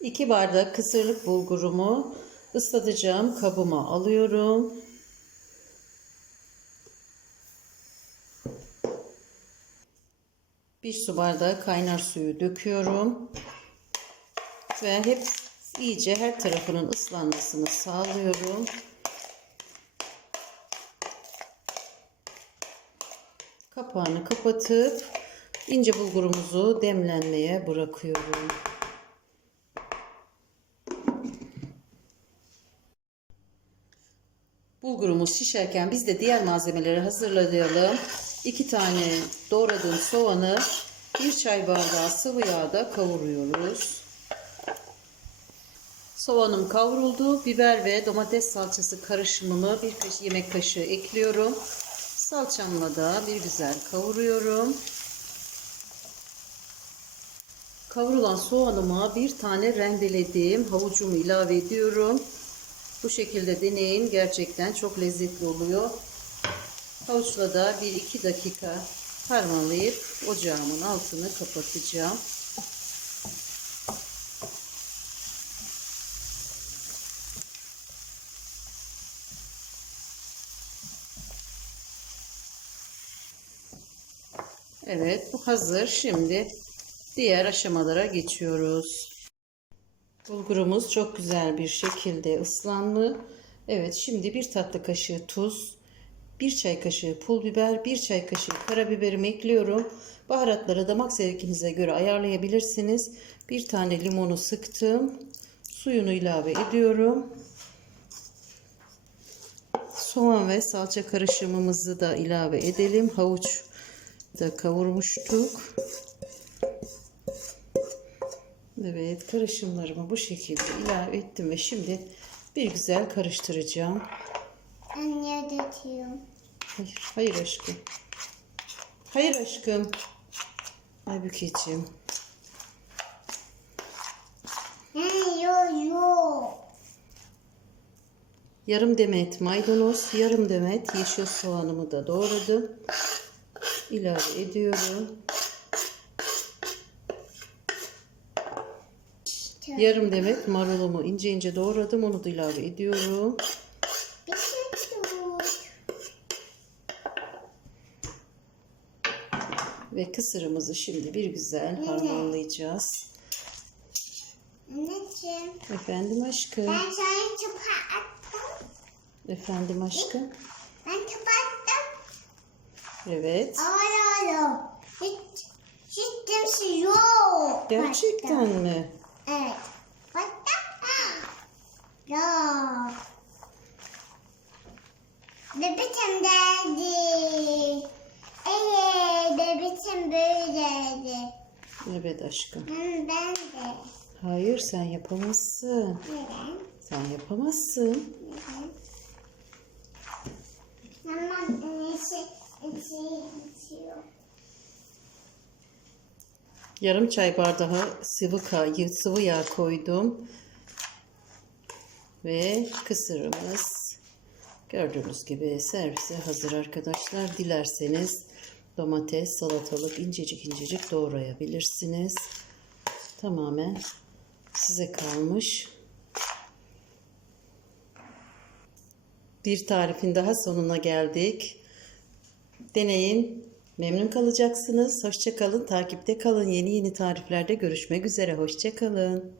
2 bardak kısırlık bulgurumu ıslatacağım kabıma alıyorum. Bir su bardağı kaynar suyu döküyorum. Ve hep iyice her tarafının ıslanmasını sağlıyorum. Kapağını kapatıp ince bulgurumuzu demlenmeye bırakıyorum. Bulgurumuz şişerken biz de diğer malzemeleri hazırlayalım. 2 tane doğradığım soğanı bir çay bardağı sıvı yağda kavuruyoruz. Soğanım kavruldu. Biber ve domates salçası karışımımı bir kaşık yemek kaşığı ekliyorum. Salçamla da bir güzel kavuruyorum. Kavrulan soğanıma bir tane rendelediğim havucumu ilave ediyorum. Bu şekilde deneyin. Gerçekten çok lezzetli oluyor. Havuçla da 1-2 dakika harmanlayıp ocağımın altını kapatacağım. Evet bu hazır. Şimdi diğer aşamalara geçiyoruz. Bulgurumuz çok güzel bir şekilde ıslandı. Evet şimdi bir tatlı kaşığı tuz, bir çay kaşığı pul biber, bir çay kaşığı karabiberimi ekliyorum. Baharatları damak zevkinize göre ayarlayabilirsiniz. Bir tane limonu sıktım. Suyunu ilave ediyorum. Soğan ve salça karışımımızı da ilave edelim. Havuç da kavurmuştuk. Evet karışımlarımı bu şekilde ilave ettim ve şimdi bir güzel karıştıracağım. Anne ödetiyorum. Hayır, hayır aşkım. Hayır aşkım. Aybükeciğim. He yo yo. Yarım demet maydanoz, yarım demet yeşil soğanımı da doğradım. İlave ediyorum. Yarım demet marulumu ince ince doğradım. Onu da ilave ediyorum. Ve kısırımızı şimdi bir güzel harmanlayacağız. Anneciğim. Efendim aşkım. Ben sana çöpe attım. Efendim aşkım. Ben çöpe attım. Evet. Ara ara. Hiç, hiç kimse yok. Gerçekten mi? Evet. Bebeğim derdi. Evet, bebeğim böyleydi. Evet aşkım. Ben, ben de. Hayır sen yapamazsın. Neden? Sen yapamazsın. Neden? Ama neyse, şey içiyor. Yarım çay bardağı sıvı, sıvı yağ koydum. Ve kısırımız gördüğünüz gibi servise hazır arkadaşlar. Dilerseniz domates, salatalık incecik incecik doğrayabilirsiniz. Tamamen size kalmış. Bir tarifin daha sonuna geldik. Deneyin. Memnun kalacaksınız. Hoşça kalın. Takipte kalın. Yeni yeni tariflerde görüşmek üzere. Hoşça kalın.